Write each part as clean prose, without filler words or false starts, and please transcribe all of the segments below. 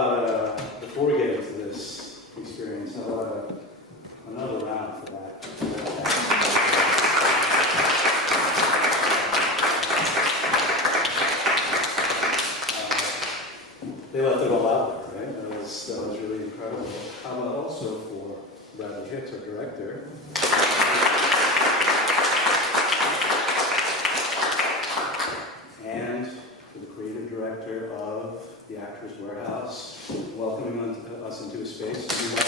about, before we get into this experience, how about another round for that? They left it all out there, right? That was really incredible. How about also for Bradley Hicks, our director? And for the creative director of the Actors Warehouse, welcoming us into a space to do that.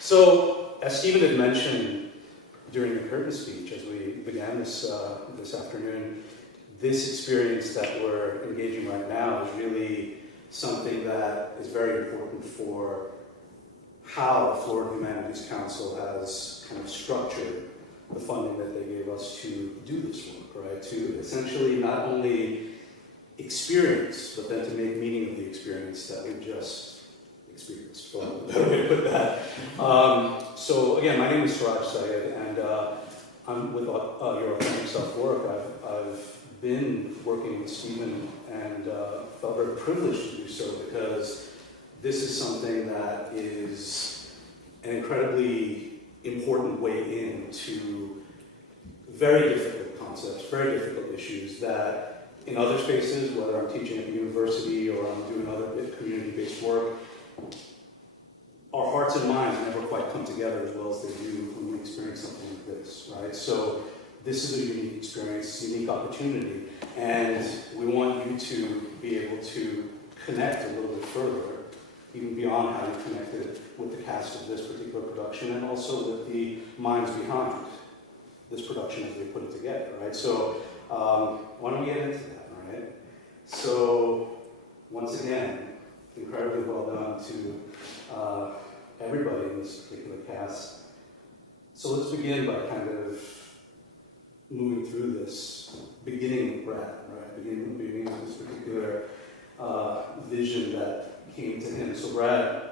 So, as Stephen had mentioned during the curtain speech, as we began this afternoon, this experience that we're engaging right now is really something that is very important for how the Florida Humanities Council has kind of structured the funding that they gave us to do this work, right? To essentially not only experience, but then to make meaning of the experience that we just experienced, for a better way to put that. So again, my name is Suraj Syed, and I'm with Your Authentic Self-Work. I've been working with Stephen and felt very privileged to do so, because this is something that is an incredibly important way into very difficult concepts, very difficult issues that in other spaces, whether I'm teaching at the university or I'm doing other community-based work, our hearts and minds never quite come together as well as they do when we experience something like this, right? So this is a unique experience, unique opportunity, and we want you to be able to connect a little bit further, even beyond how you connected with the cast of this particular production, and also with the minds behind this production as they put it together, right? So why don't we get into that, all right? So once again, incredibly well done to everybody in this particular cast. So let's begin by kind of moving through this, beginning with Brad, right? Beginning with this particular vision that came to him. So Brad,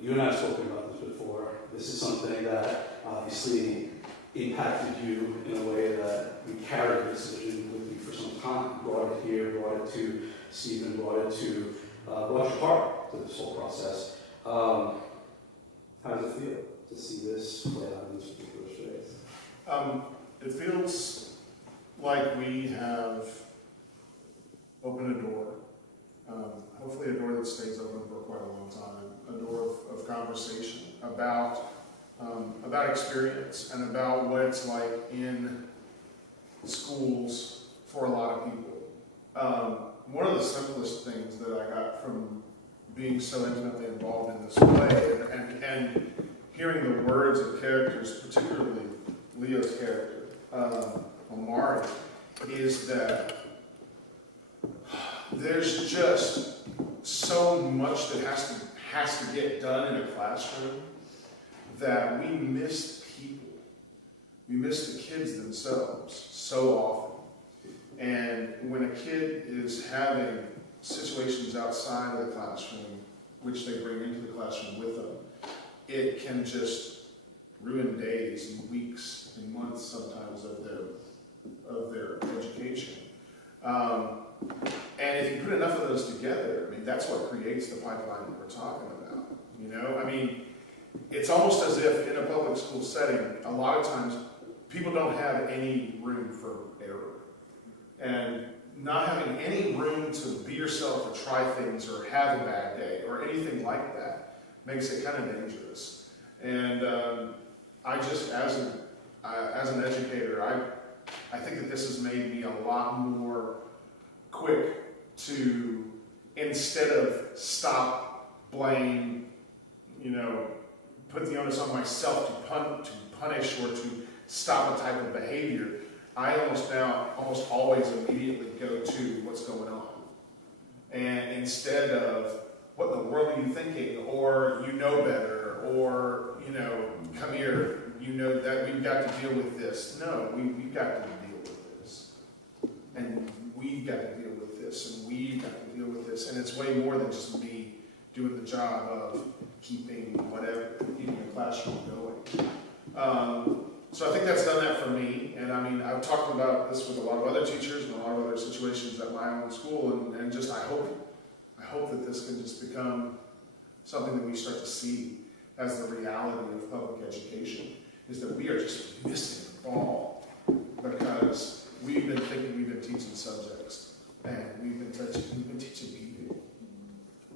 you and I have spoken about this before. This is something that obviously impacted you in a way that you carried this vision with you for some time. Brought it here, brought it to Stephen, brought your heart to this whole process. How does it feel to see this play out in this particular space? It feels like we have opened a door, hopefully a door that stays open for quite a long time, a door of conversation about experience and about what it's like in schools for a lot of people. One of the simplest things that I got from being so intimately involved in this play and hearing the words of characters, particularly Leo's character, Omari, is that there's just so much that has to get done in a classroom that we miss people. We miss the kids themselves so often. And when a kid is having situations outside of the classroom, which they bring into the classroom with them, it can just ruin days and weeks and months sometimes of their education. And if you put enough of those together, I mean, that's what creates the pipeline that we're talking about. You know, I mean, it's almost as if in a public school setting, a lot of times people don't have any room for error. And not having any room to be yourself or try things or have a bad day or anything like that makes it kind of dangerous. And I just, as an educator, I think that this has made me a lot more quick to, instead of stop, blame, you know, put the onus on myself to punish or to stop a type of behavior, I almost always immediately go to what's going on. And instead of, what in the world are you thinking? Or you know better, or, you know, come here, you know that we've got to deal with this. No, we've got to deal with this. And we've got to deal with this, and we've got to deal with this. And it's way more than just me doing the job of keeping the classroom going. So I think that's done that for me, and I mean, I've talked about this with a lot of other teachers and a lot of other situations at my own school, and just I hope that this can just become something that we start to see as the reality of public education, is that we are just missing the ball because we've been thinking we've been teaching subjects, and we've been teaching people.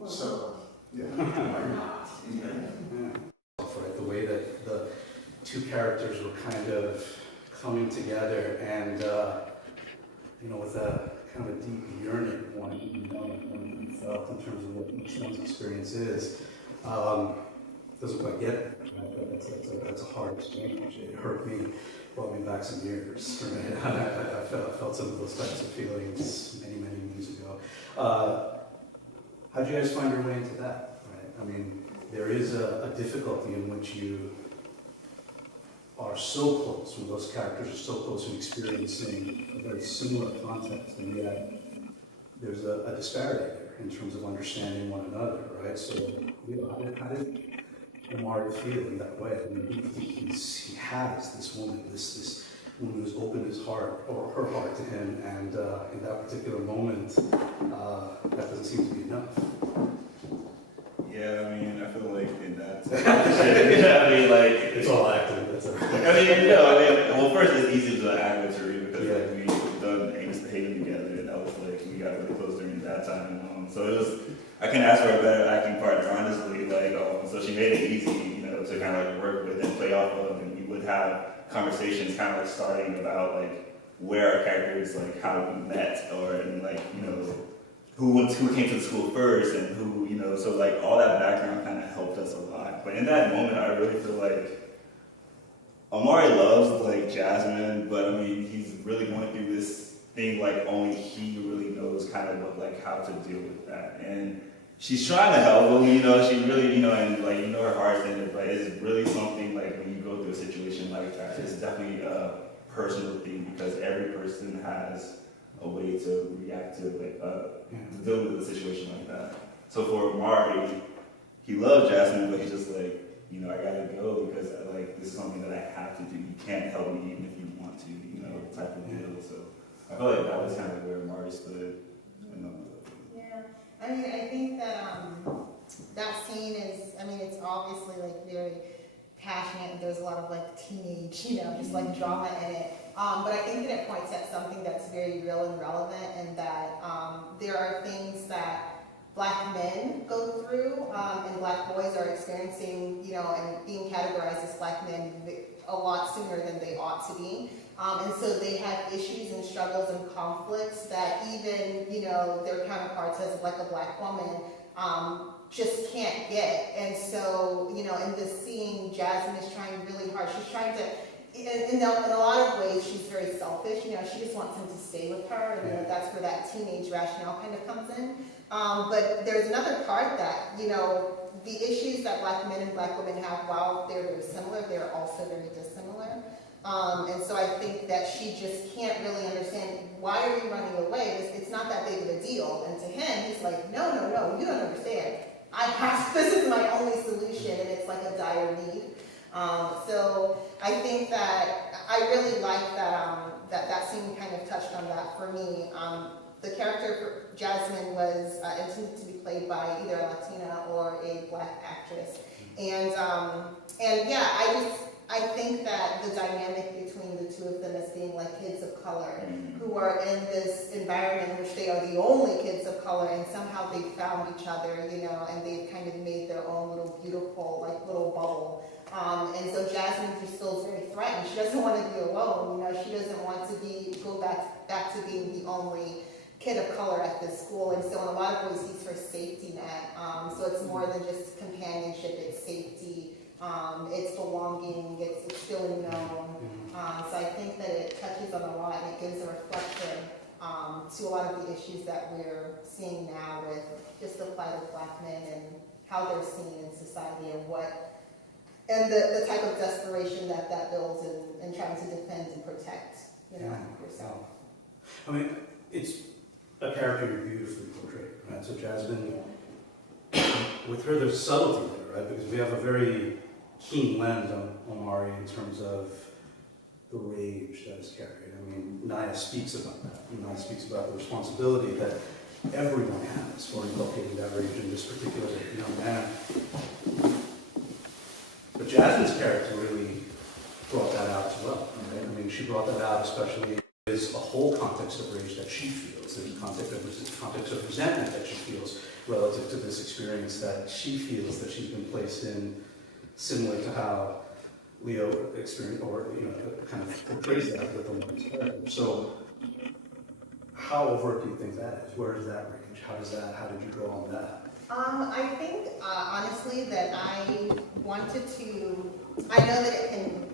So, yeah. Right, the way that the two characters were kind of coming together, and with a kind of a deep yearning one felt in terms of what each one's experience is. Doesn't quite get it. Right? That's a hard exchange. It hurt me, brought me back some years. Right? I felt some of those types of feelings many years ago. How did you guys find your way into that? Right? I mean, there is a difficulty in which you are so close, when those characters are so close and experiencing a very similar context, and yet there's a disparity there in terms of understanding one another, right? So, how did Omar feel in that way? I mean, he has this woman, this woman who's opened his heart, or her heart to him, and in that particular moment, that doesn't seem to be enough. Yeah, I mean, I feel like in that situation, I mean, like, it's all acting. Well, first it's easy to arbitrary because like we've done Amos behaving together, and that was like we got really close during that time. So it was, I couldn't ask for a better acting partner, honestly. Like, so she made it easy, to kind of like work with and play off of, and we would have conversations kind of like starting about like where our characters, like how we met, or and like who came to the school first, and who so like all that background kind of helped us a lot. But in that moment, I really feel like Omari loves like Jasmine, but I mean he's really going through this thing like only he really knows kind of what, like how to deal with that. And she's trying to help him, she really, and like her heart's in it, but it's really something like when you go through a situation like that, it's definitely a personal thing because every person has a way to react to like to deal with a situation like that. So for Omari, he loves Jasmine, but he's just like, I gotta go because like this is something that I have to do. You can't help me even if you want to, type of deal. So I feel like that was kind of where Mari stood. Yeah, I mean, I think that that scene is, it's obviously like very passionate, and there's a lot of like teenage, just like drama in it. But I think that it points at something that's very real and relevant, and that there are things that Black men go through, and Black boys are experiencing, and being categorized as Black men a lot sooner than they ought to be. And so they have issues and struggles and conflicts that even, their counterparts as like a Black woman just can't get. And so, in this scene, Jasmine is trying really hard. She's trying to, in a lot of ways, she's very selfish. She just wants him to stay with her, and that's where that teenage rationale kind of comes in. But there's another part that, the issues that Black men and Black women have, while they're very similar, they're also very dissimilar. And so I think that she just can't really understand, why are you running away? It's not that big of a deal. And to him, he's like, no, you don't understand. This is my only solution, and it's like a dire need. So I think that I really like that, that scene kind of touched on that for me. The character for Jasmine was intended to be played by either a Latina or a Black actress. And yeah, I think that the dynamic between the two of them as being like kids of color who are in this environment in which they are the only kids of color, and somehow they found each other, and they've kind of made their own little beautiful, like little bubble. And so Jasmine just feels very threatened. She doesn't want to be alone, She doesn't want to go back to being the only kid of color at this school. And so in a lot of ways, he's her safety net. So it's more than just companionship, it's safety. It's belonging, it's feeling known. So I think that it touches on a lot, and it gives a reflection to a lot of the issues that we're seeing now with just the plight of Black men and how they're seen in society, and the type of desperation that builds in trying to defend and protect yourself. I mean, it's a character you beautifully portrayed, right? So Jasmine, with her, there's subtlety there, right? Because we have a very keen lens on Omari in terms of the rage that is carried. I mean, Naya speaks about that. Naya speaks about the responsibility that everyone has for inculcating that rage in this particular young man. But Jasmine's character really brought that out as well. Right? I mean, she brought that out, especially there's a whole context of rage that she feels. There's a context of resentment that she feels relative to this experience that she feels that she's been placed in, similar to how Leo experienced, or kind of portrays that with the woman's character. So, how overt do you think that is? Where is that range? How did you go on that? I think, honestly, that I wanted to, I know that it can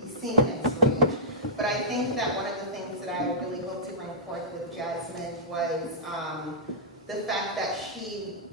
be seen as rage, but I think that one of the things that I really hoped to bring forth with Jasmine was the fact that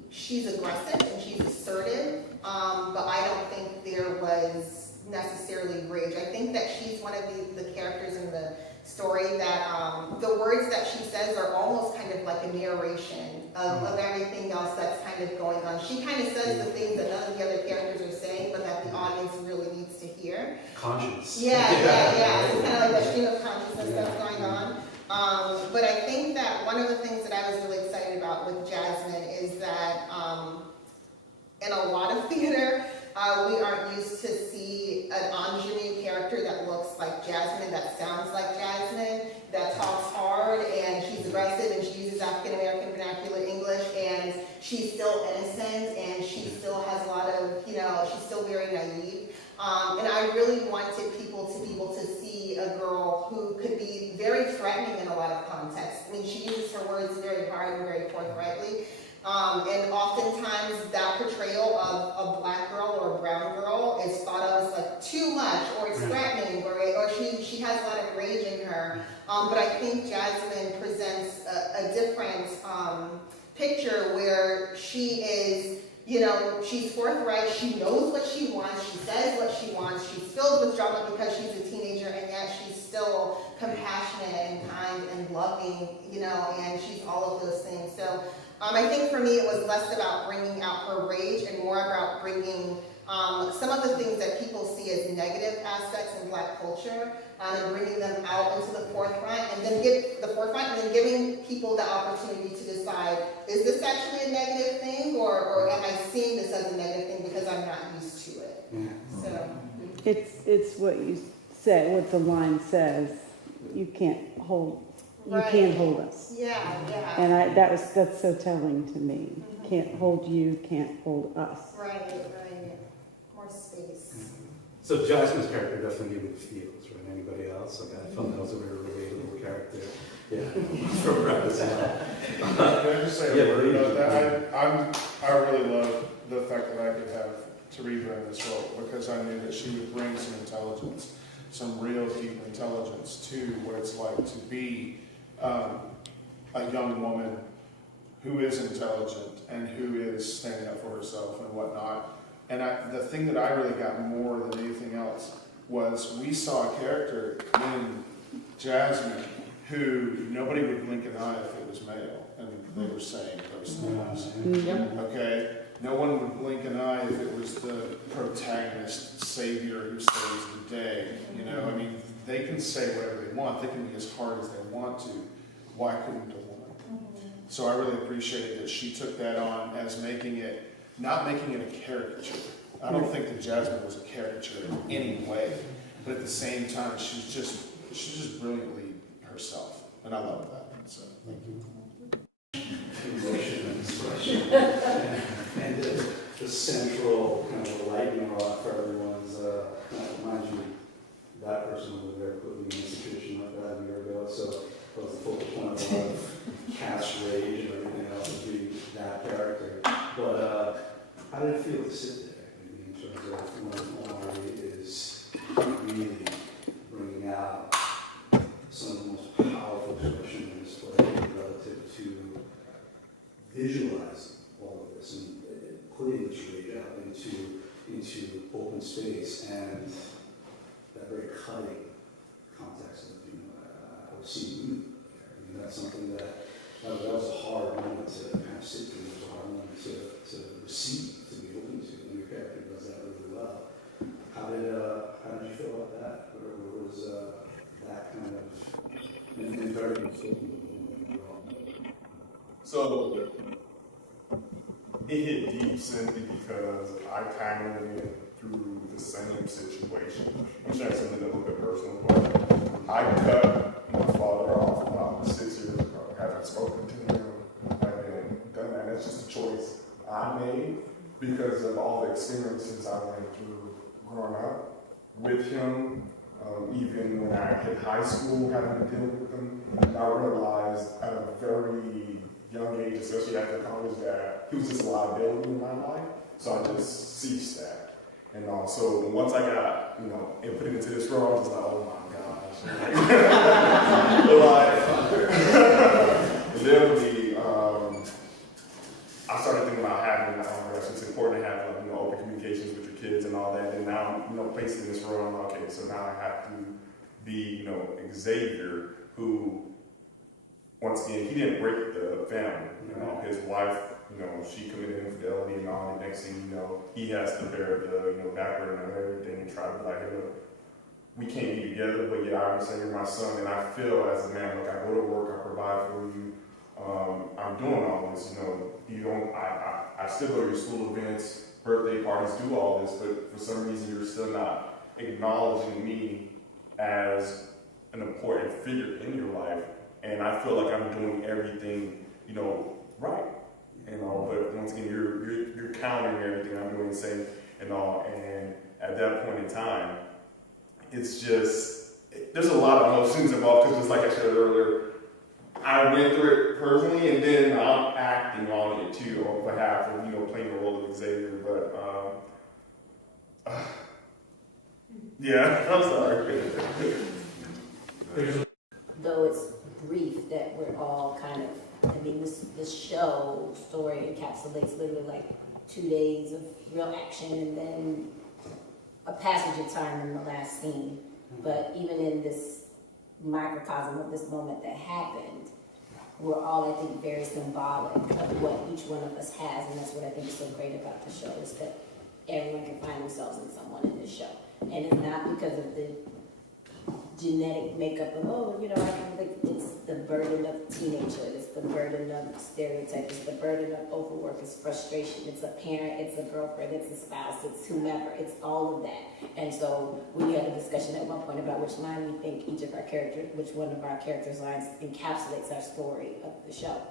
she's aggressive and she's assertive, but I don't think there was necessarily rage. I think that she's one of the characters in the story that the words that she says are almost kind of like a narration of everything else that's kind of going on. She kind of says the things that none of the other characters are saying, but that the audience really needs to hear. Conscience. Yeah. It's kind of like that stream of consciousness that's going on. But I think that one of the things that I was really excited about with Jasmine is that in a lot of theater, we aren't used to see an ingenue character that looks like Jasmine, that sounds like Jasmine, that talks hard, and she's aggressive, and she uses African American vernacular English, and she's still innocent, and she still has a lot of, she's still very naive. And I really wanted people to be able to see a girl who could be very threatening in a lot of contexts. I mean, she uses her words very hard and very forthrightly. And oftentimes that portrayal of a black girl or a brown girl is thought of as like too much, or it's threatening, or she has a lot of rage in her. But I think Jasmine presents a different picture where she is, she's forthright, she knows what she wants, she says what she wants, she's filled with drama because she's a teenager, and yet she's still compassionate and kind and loving, and she's all of those things. So I think for me it was less about bringing out her rage and more about bringing some of the things that people see as negative aspects in Black culture, and bringing them out into the forefront, and then giving people the opportunity to decide, is this actually a negative thing, or am I seeing this as a negative thing because I'm not used to it? So it's what you said, what the line says. You can't hold us. Yeah. And that's so telling to me. Mm-hmm. Can't hold you, can't hold us. Right. More space. So Jasmine's character definitely gave me the feels, right? Anybody else? Like, I felt that was a very relatable character. Yeah, from Rabbit's House. Can I just say a word about that? I really love the fact that I could have Teresa in this role, because I knew that she would bring some intelligence, some real deep intelligence to what it's like to be a young woman who is intelligent and who is standing up for herself and whatnot. And the thing that I really got more than anything else was we saw a character in Jasmine who nobody would blink an eye if it was male, and they were saying those things. Okay? No one would blink an eye if it was the protagonist, savior who saves the day. I mean, they can say whatever they want. They can be as hard as they want to. Why couldn't a woman? So I really appreciated that she took that on as not making it a caricature. I don't think that Jasmine was a caricature in any way, but at the same time, she's just brilliantly herself, and I love that. So thank you. Emotion and expression. And the central kind of lightning rod for everyone's, mind you, that person was very quickly in a situation like that a year ago, so it was the focal point of a lot of cast rage and everything else would be that character. But how did it feel to sit there? In terms of when Omari is really bringing out some of the most powerful expression in this play relative to visualizing all of this and putting this rage out into open space, and that very cutting context of, I was seeing you. I mean, that's something that was a hard moment to kind of sit through. It was a hard moment to receive, to be open to, and your character does that really well. How did you feel about that? Where So it hit deep simply because I kind of went through the same situation. I'm sharing something a little bit personal, but I cut my father off about 6 years ago. I haven't spoken to him. I haven't done that. That's just a choice I made because of all the experiences I went through growing up with him. Even when I hit high school, having to deal with them, I realized at a very young age, especially after college, that he was just a liability in my life. So I just ceased that. And so once I got, and put it into this role, I was like, oh my gosh. Literally, I started thinking about having, it's important to have, open communications with your kids and all that. And now, placed in this role, I'm like, okay, so now I have to be, Xavier, who, once again, he didn't break the family. His wife, she committed infidelity and all. The next thing you know, he has to bear the, backburden of everything and try to be like, hey, look, we can't be together, but yeah, I understand you're my son, and I feel as a man, look, I go to work, I provide for you, I'm doing all this, you don't, I still go to your school events, birthday parties, do all this, but for some reason you're still not acknowledging me as an important figure in your life, and I feel like I'm doing everything, right, but once again, you're countering everything I'm doing, saying, and all, and at that point in time, it's just, there's a lot of emotions involved, because just like I shared earlier, I went through it personally, and then I'm acting on it too, on behalf of, playing the role of Xavier, but, yeah, I'm sorry. Though it's brief, that we're all kind of, this show story encapsulates literally like 2 days of real action and then a passage of time in the last scene. But even in this microcosm of this moment that happened, we're all, I think, very symbolic of what each one of us has, and that's what I think is so great about the show, is that everyone can find themselves in someone in this show. And it's not because of the genetic makeup of, I can relate. It's the burden of teenagehood, it's the burden of stereotypes, it's the burden of overwork, it's frustration, it's a parent, it's a girlfriend, it's a spouse, it's whomever, it's all of that. And so we had a discussion at one point about which line we think which one of our characters' lines encapsulates our story of the show.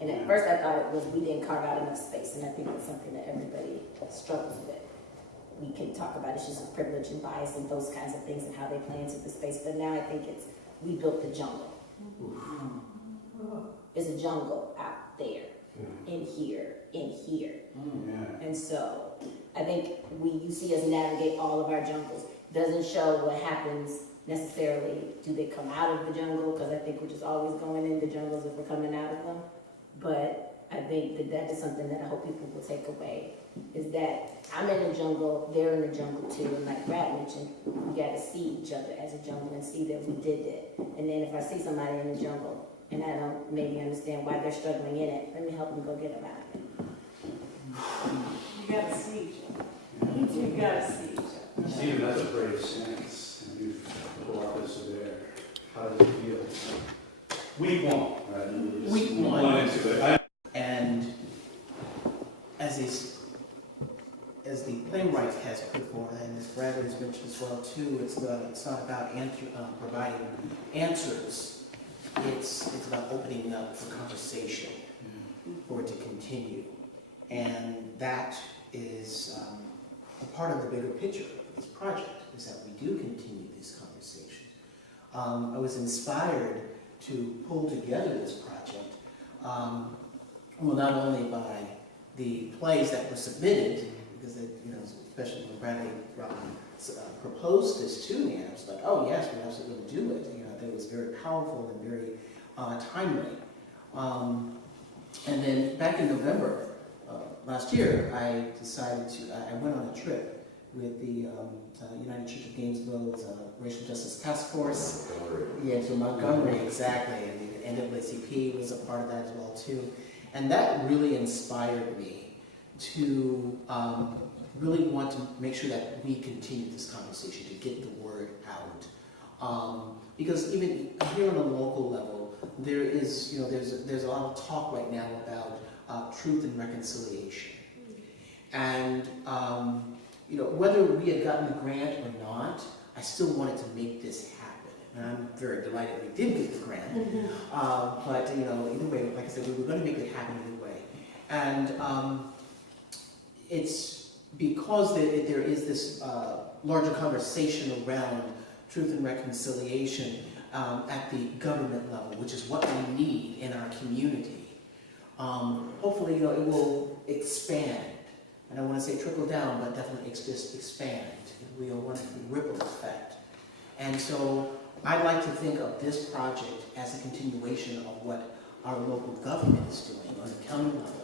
And at first I thought it was we didn't carve out enough space, and I think it's something that everybody struggles with. We can talk about issues of privilege and bias and those kinds of things and how they play into the space, but now I think it's, we built the jungle. There's a jungle out there, in here. And so I think you see us navigate all of our jungles. Doesn't show what happens necessarily. Do they come out of the jungle? Because I think we're just always going into jungles if we're coming out of them. But I think that is something that I hope people will take away, is that I'm in the jungle, they're in the jungle too, and like Brad mentioned, we got to see each other as a jungle and see that we did it. And then if I see somebody in the jungle and I don't maybe understand why they're struggling in it, let me help them go get them out of it. You gotta see each other. You gotta see each other. Stephen, that's a brave stance, and you've brought this there. How does it feel? Week one, right? Week one. Into it. And as the playwright has put forward, and as Bradley has mentioned as well too, it's not about providing answers. It's about opening up for conversation, for it to continue, and that is a part of the bigger picture of this project, is that we do continue these conversations. I was inspired to pull together this project, not only by the plays that were submitted, because they, especially when Bradley proposed this to me, I was like, oh yes, we're absolutely going to do it. I think it was very powerful and very timely. And then back in November last year, I decided I went on a trip with the United Church of Gainesville's Racial Justice Task Force. Yeah, to Montgomery, exactly. And the NAACP was a part of that as well too. And that really inspired me to really want to make sure that we continue this conversation, to get the word out. Because even here on a local level, there is, there's a lot of talk right now about truth and reconciliation. And, whether we had gotten the grant or not, I still wanted to make this happen. And I'm very delighted we did get the grant. But, either way, like I said, we were going to make it happen either way. And it's because there is this larger conversation around truth and reconciliation at the government level, which is what we need in our community. Hopefully, it will expand. And I want to say trickle down, but definitely just expand. We want a ripple effect. And so I'd like to think of this project as a continuation of what our local government is doing on the county level.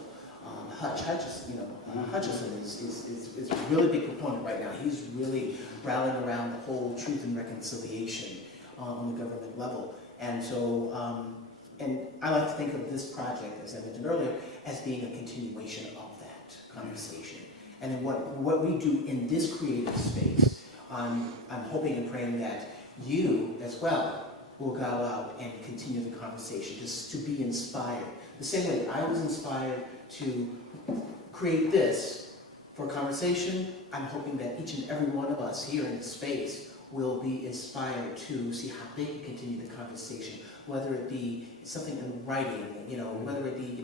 Hutchison is a really big proponent right now. He's really rallying around the whole truth and reconciliation on the government level. And so, and I like to think of this project, as I mentioned earlier, as being a continuation of that conversation. And then what we do in this creative space, I'm hoping and praying that you as well will go out and continue the conversation, just to be inspired. The same way that I was inspired to create this for conversation, I'm hoping that each and every one of us here in this space will be inspired to see how they can continue the conversation, whether it be something in writing, whether it be,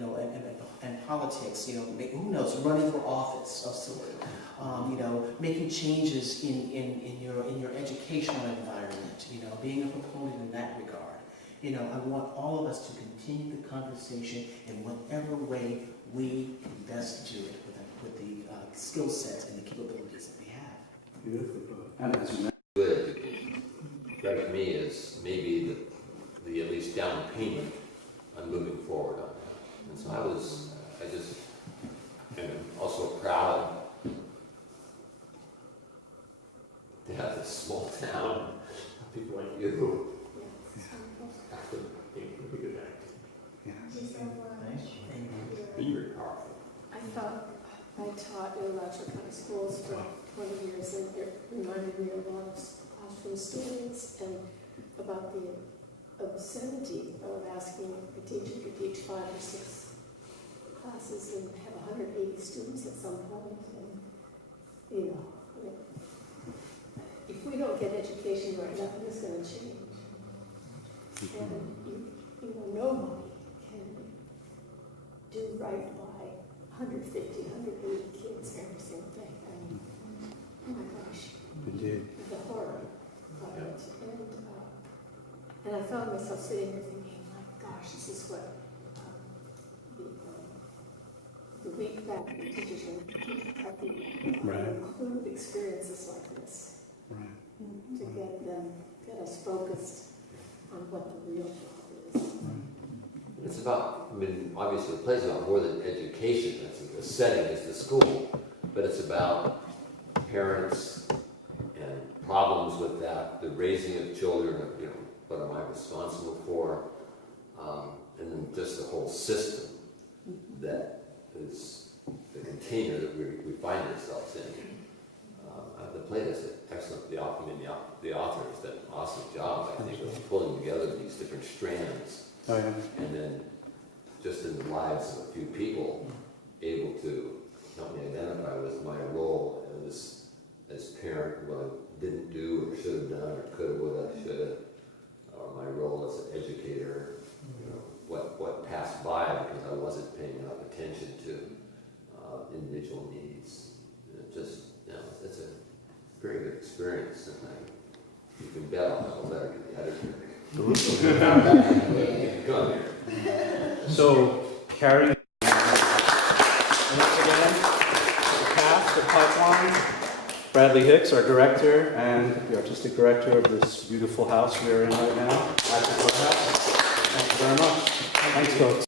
in politics, who knows, running for office of sort, making changes in your educational environment, being a proponent in that regard. I want all of us to continue the conversation in whatever way we can best do it with the skill sets and the capabilities that we have. Beautifully put. And as you Good strikes me as maybe the at least down payment on moving forward on that. And so I just am also proud to have this small town, people like you. Be very powerful. I taught in Electric schools for 20 years, and it reminded me of a lot of classroom students and about the obscenity of asking a teacher to teach 5 or 6 classes and have 180 students at some point. And, if we don't get education right, nothing is going to change. And nobody can do right by 150, 180 kids every single day. Oh my gosh. Indeed. The horror of it. And I found myself sitting there thinking, my gosh, this is what the week back the teachers are Right. include experiences like this. Right. To get us focused on what the real job is. It's about, obviously the place is about more than education. The setting is the school, but it's about parents and problems with that, the raising of children, what am I responsible for, and then just the whole system that is the container that we find ourselves in. The play does an excellent, the author has done an awesome job, I think, of pulling together these different strands. Oh, yeah. And then just in the lives of a few people, able to help me identify with my role as parent, what I didn't do or should have done or could have, would have, should have, or my role as an educator, what passed by because I wasn't paying enough attention to individual needs. It's a very good experience, and you can bet I'll have a letter to the editor. Go on here. So, carrying once again, the cast, the pipeline, Bradley Hicks, our director and the artistic director of this beautiful house we are in right now, Active House. Thank you very much. Thanks, folks.